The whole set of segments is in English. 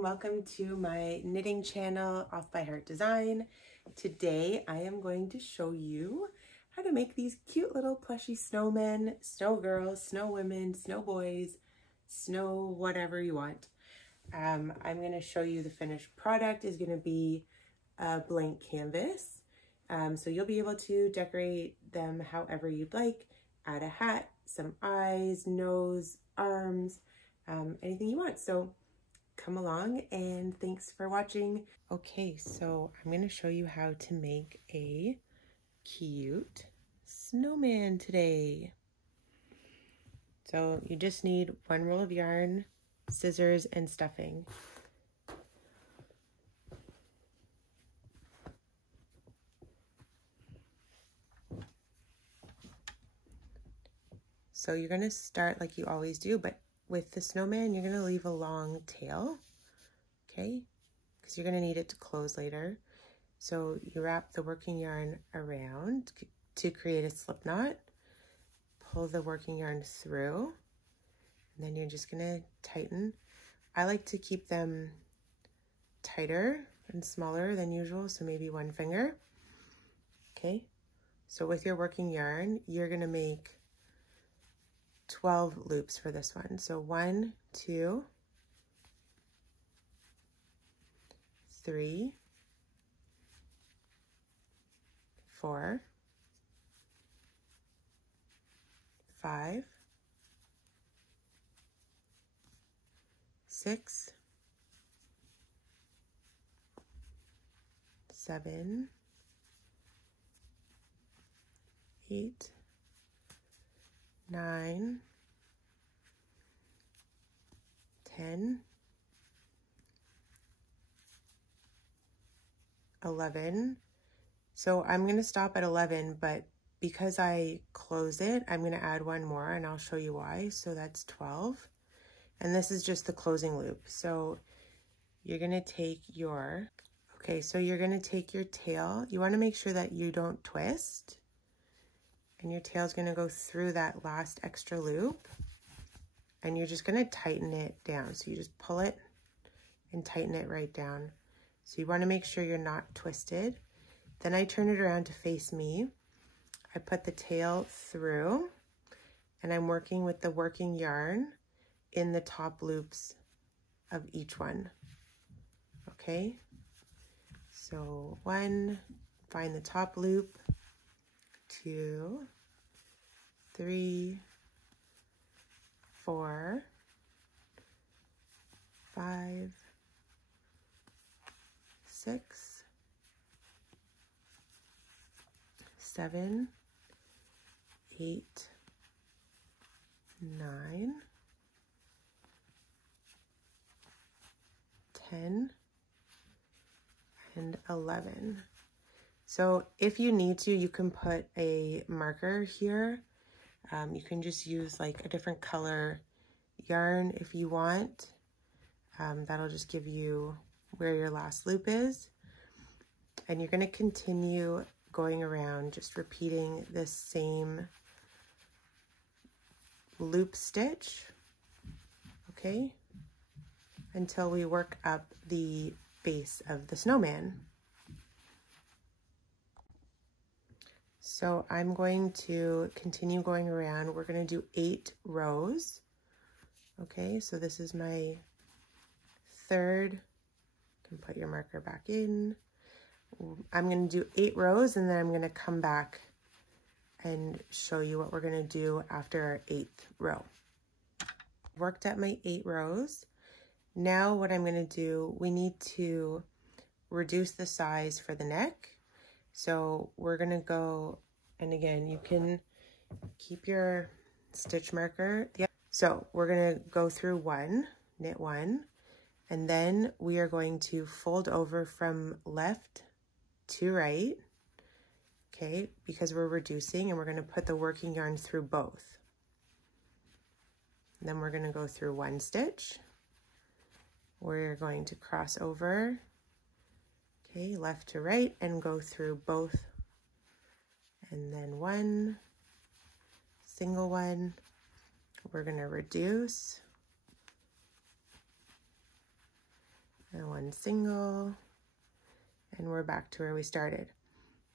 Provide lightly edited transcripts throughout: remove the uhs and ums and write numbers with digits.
Welcome to my knitting channel, Off by Heart Design. Today I am going to show you how to make these cute little plushy snowmen, snow girls, snow women, snow boys, snow whatever you want. I'm going to show you the finished product is going to be a blank canvas. So you'll be able to decorate them however you'd like. Add a hat, some eyes, nose, arms, anything you want. So come along and thanks for watching. Okay, so I'm going to show you how to make a cute snowman today. So you just need one roll of yarn, scissors, and stuffing. So you're going to start like you always do, but with the snowman, you're going to leave a long tail, okay? Because you're going to need it to close later. So you wrap the working yarn around to create a slip knot, pull the working yarn through, and then you're just going to tighten. I like to keep them tighter and smaller than usual, so maybe one finger, okay? So with your working yarn, you're going to make 12 loops for this one. So 1, 2, 3, 4, 5, 6, 7, 8, 9, 10, 11. So I'm going to stop at 11, but because I close it, I'm going to add one more and I'll show you why. So that's 12. And this is just the closing loop. So you're going to take your, you're going to take your tail. You want to make sure that you don't twist. And your tail is going to go through that last extra loop. And you're just going to tighten it down. So you just pull it and tighten it right down. So you want to make sure you're not twisted. Then I turn it around to face me. I put the tail through and I'm working with the working yarn in the top loops of each one. Okay? So 1, find the top loop, 2, 3, 4, 5, 6, 7, 8, 9, 10, and 11. So if you need to, you can put a marker here. You can just use like a different color yarn if you want. That'll just give you where your last loop is. And you're going to continue going around, just repeating this same loop stitch, okay, until we work up the base of the snowman. So I'm going to continue going around. We're going to do 8 rows. Okay, so this is my third. You can put your marker back in. I'm going to do 8 rows and then I'm going to come back and show you what we're going to do after our 8th row. Worked at my 8 rows. Now what I'm going to do, we need to reduce the size for the neck. So we're going to go, and again, you can keep your stitch marker. Yep. So we're going to go through 1, knit 1, and then we are going to fold over from left to right, okay, because we're reducing, and we're going to put the working yarn through both. And then we're going to go through 1 stitch. We're going to cross over, okay, left to right, and go through both, and then 1 single one. We're going to reduce, and one single, and we're back to where we started.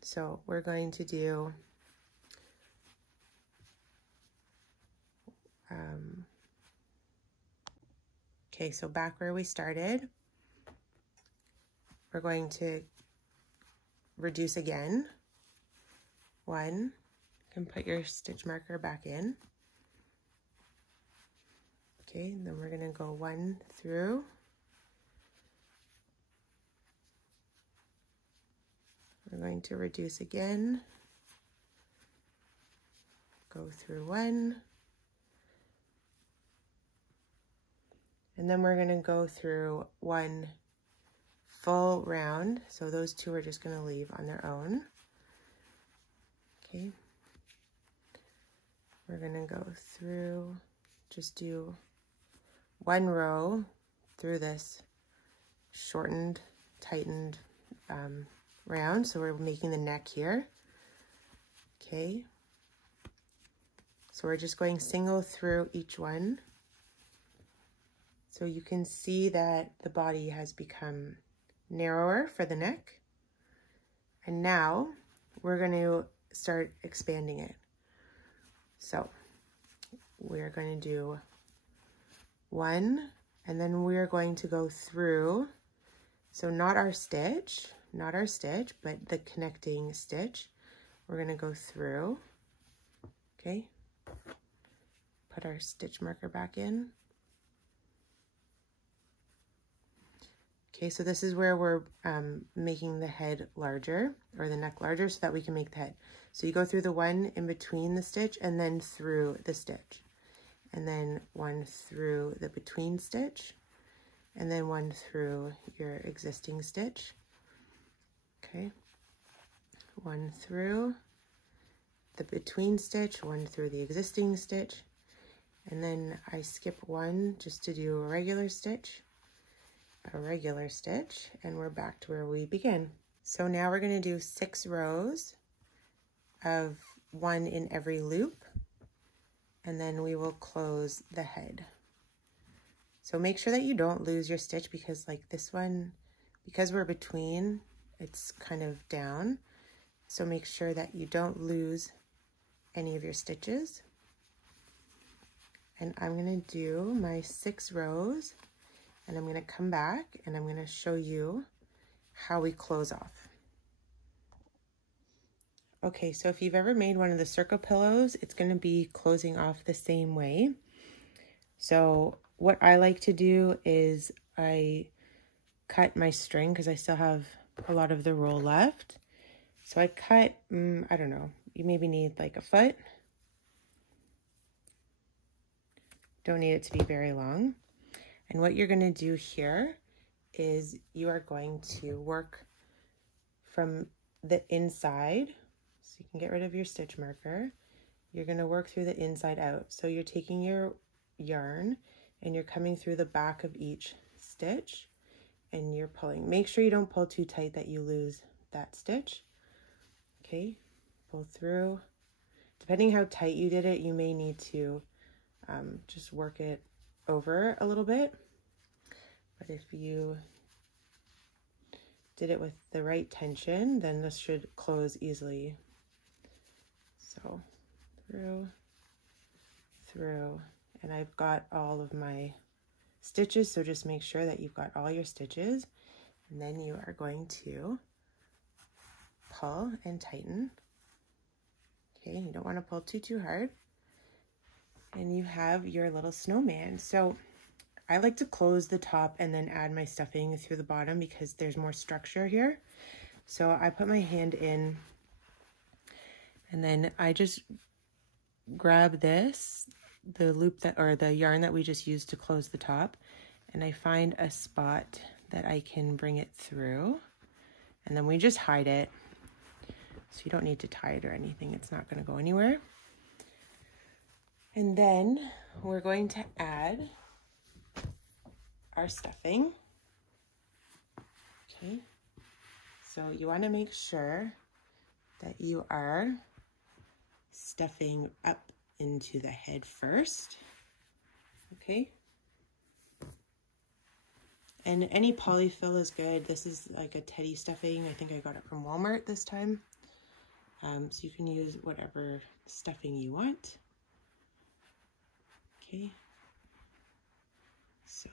So we're going to do okay, so back where we started, we're going to reduce again. One, you can put your stitch marker back in. Okay, then we're gonna go one through. We're going to reduce again, go through one, and then we're gonna go through one full round. So those two we're just gonna leave on their own. Okay, we're gonna go through, just do one row through this shortened, tightened round. So we're making the neck here. Okay, so we're just going single through each one. So you can see that the body has become narrower for the neck. And now we're going to start expanding it. So we're going to do one, and then we're going to go through, so not our stitch, but the connecting stitch. We're going to go through, okay, put our stitch marker back in. Okay, so this is where we're making the head larger, or the neck larger, so that we can make the head. So you go through the one in between the stitch, and then through the stitch, and then one through the between stitch, and then one through your existing stitch. Okay, one through the between stitch, one through the existing stitch, and then I skip one just to do a regular stitch, and we're back to where we begin. So now we're going to do 6 rows of one in every loop, and then we will close the head. So make sure that you don't lose your stitch, because like this one, because we're between, it's kind of down. So make sure that you don't lose any of your stitches. And I'm going to do my 6 rows, and I'm going to come back and I'm going to show you how we close off. Okay, so if you've ever made one of the circle pillows, it's going to be closing off the same way. So what I like to do is I cut my string, because I still have a lot of the roll left. So I cut, I don't know, you maybe need like a foot. Don't need it to be very long. And what you're going to do here is you are going to work from the inside, so you can get rid of your stitch marker. You're going to work through the inside out. So you're taking your yarn and you're coming through the back of each stitch and you're pulling. Make sure you don't pull too tight that you lose that stitch. Okay, pull through. Depending how tight you did it, you may need to just work it over a little bit. But if you did it with the right tension, then this should close easily. So through, and I've got all of my stitches, so just make sure that you've got all your stitches, and then you are going to pull and tighten. Okay, you don't want to pull too hard. And you have your little snowman. So I like to close the top and then add my stuffing through the bottom because there's more structure here. So I put my hand in and then I just grab this, the loop that, or the yarn that we just used to close the top, and I find a spot that I can bring it through, and then we just hide it. So you don't need to tie it or anything. It's not going to go anywhere. And then we're going to add our stuffing. Okay, so you want to make sure that you are stuffing up into the head first. Okay, And any polyfill is good. This is like a teddy stuffing. I think I got it from Walmart this time. So you can use whatever stuffing you want. Okay. So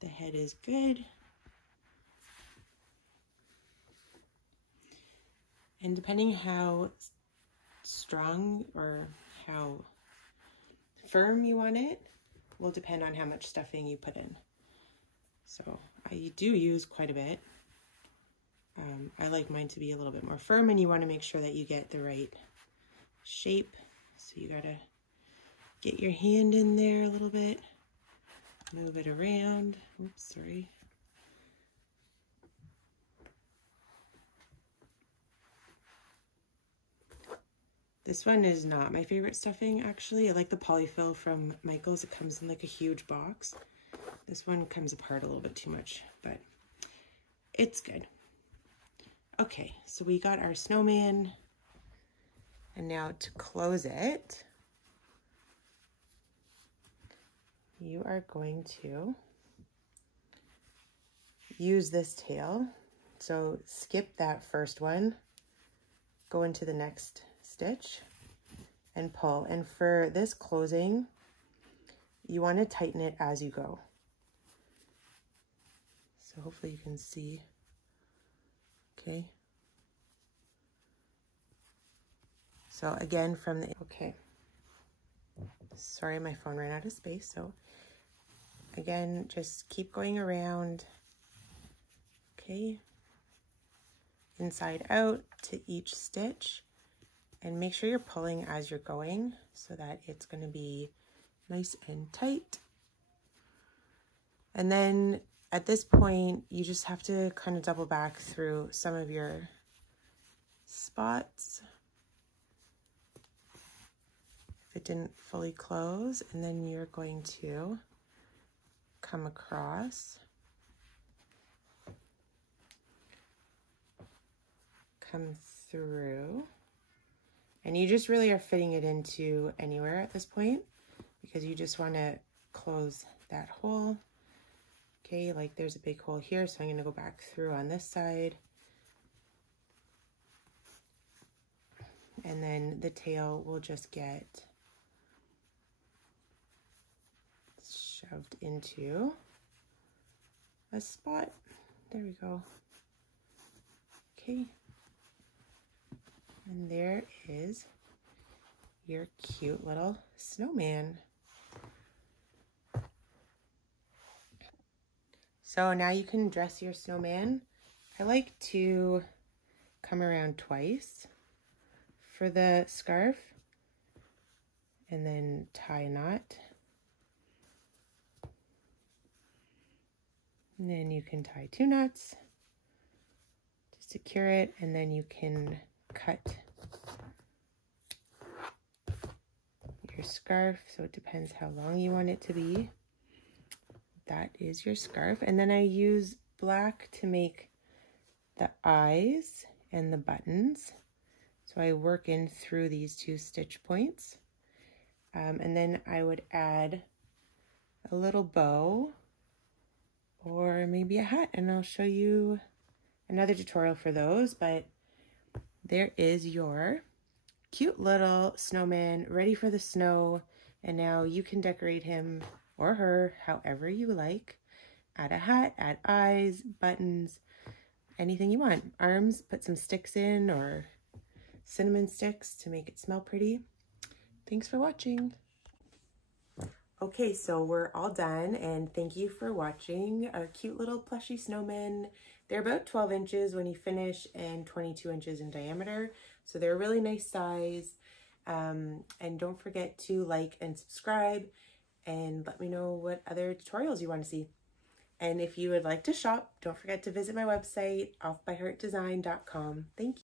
the head is good. And depending how strong or how firm you want it will depend on how much stuffing you put in. So I do use quite a bit. I like mine to be a little bit more firm, and you want to make sure that you get the right shape. So you gotta get your hand in there a little bit, move it around. Oops, sorry. This one is not my favorite stuffing, actually. I like the polyfill from Michael's. It comes in like a huge box. This one comes apart a little bit too much, but it's good. Okay, so we got our snowman, and now to close it, you are going to use this tail. So skip that first one, go into the next stitch and pull. And for this closing, you want to tighten it as you go. So hopefully you can see. Okay. So again, from the, okay. Sorry, my phone ran out of space. So again, just keep going around. Okay. Inside out to each stitch, and make sure you're pulling as you're going so that it's going to be nice and tight. And then at this point, you just have to kind of double back through some of your spots if it didn't fully close, and then you're going to come across, come through, and you just really are fitting it into anywhere at this point because you just want to close that hole. Okay, like there's a big hole here, so I'm going to go back through on this side. And then the tail will just get shoved into a spot. There we go. Okay. And there is your cute little snowman. So now you can dress your snowman. I like to come around twice for the scarf and then tie a knot. And then you can tie 2 knots to secure it, and then you can cut your scarf. So it depends how long you want it to be. That is your scarf. And then I use black to make the eyes and the buttons. So I work in through these 2 stitch points. And then I would add a little bow or maybe a hat, and I'll show you another tutorial for those. But there is your cute little snowman ready for the snow. And now you can decorate him or her however you like. Add a hat, add eyes, buttons, anything you want. Arms, put some sticks in, or cinnamon sticks to make it smell pretty. Thanks for watching. Okay, so we're all done, and thank you for watching our cute little plushy snowmen. They're about 12 inches when you finish and 22 inches in diameter, so they're a really nice size. And don't forget to like and subscribe, and let me know what other tutorials you want to see. And if you would like to shop, don't forget to visit my website, offbyheartdesign.com. Thank you.